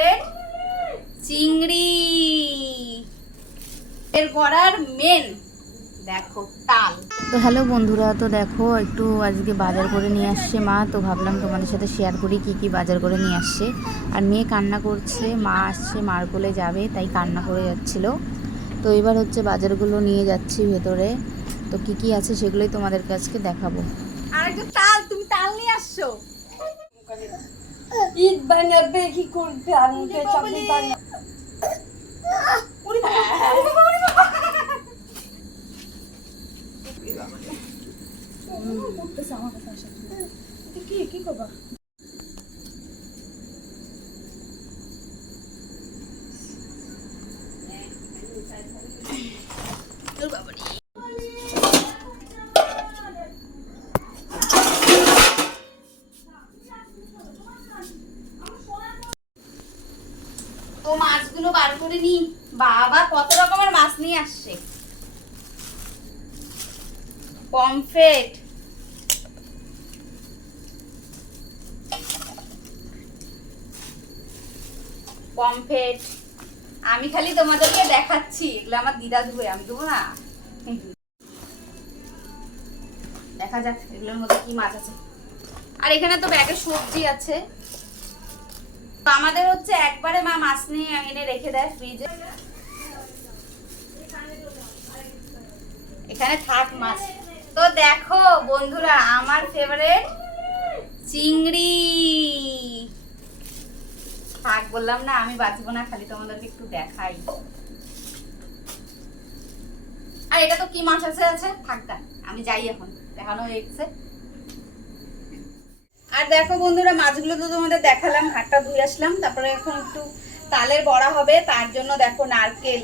Favourite চিংড়ি এর বড়ার মেন দেখো তাল। তো হ্যালো বন্ধুরা, তো দেখো একটু আজকে বাজার করে নিয়ে আসছে মা, তো ভাবলাম তোমাদের সাথে শেয়ার করি কি কি বাজার করে নিয়ে আসছে। আর মেয়ে কান্না করছে, মা আসছে মার কোলে যাবে তাই কান্না করে যাচ্ছিল। তো এবার হচ্ছে বাজারগুলো নিয়ে যাচ্ছি ভেতরে, তো কি কি আছে সেগুলোই তোমাদের কাছে দেখাবো। আর একটু তাল, তুমি তাল নিয়ে আসছো? ঈদ বানাবে কি করবে? আনতে চাবি বানাবে। কি করবা? তো মাছগুলো বার করে নি। বাবা কত রকমের মাছ নিয়ে আসছে। পমফ্রেট, পমফ্রেট আমি খালি তোমাদেরকে দেখাচ্ছি, এগুলো আমার দিদা ধুয়ে, আমি দেবো না। দেখা যাক এগুলোর মধ্যে কি মাছ আছে। আর এখানে তো ব্যাগে সবজি আছে। তো আমাদের হচ্ছে একবারে মা মাছ নিয়ে এনে রেখে দেয় ফ্রিজে, এখানে থাক মাছ। তো দেখো বন্ধুরা, আমার ফেভারিট চিংড়ি। থাক বললাম না, আমি বাঁচবো না, খালি তোমাদেরকে একটু দেখাই। আর এটা তো কি মাছ আছে থাক না, আমি যাই এখন, দেখানো হয়ে গেছে। আর দেখো বন্ধুরা, মাছগুলো তো তোমাদের দেখালাম, হাতটা ধুয়ে আসলাম। তারপরে এখন একটু তালের বড়া হবে, তার জন্য দেখো নারকেল,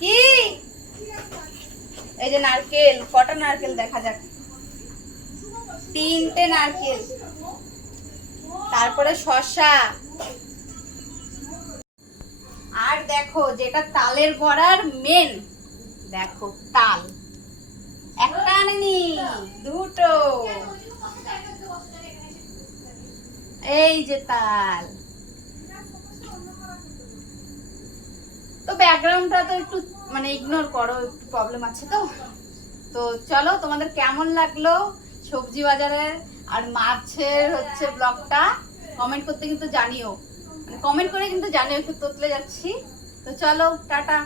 কি এই যে নারকেল, কটা নারকেল দেখা যাক, 3টে নারকেল। তারপরে শসা, আর দেখো যেটা তালের বড়ার মেন, দেখো তাল। একটা আনেনি, দুটো। এই যে তাল। তো ব্যাকগ্রাউন্ডটা তো একটু মানে ইগনোর করো, একটু প্রবলেম আছে তো। তো চলো, তোমাদের কেমন লাগলো সবজি বাজারের আর মাছের হচ্ছে ব্লগটা কমেন্ট করতে কিন্তু জানিও, মানে কমেন্ট করে কিন্তু জানিও, একটু তোতলে যাচ্ছি। তো চলো টাটা।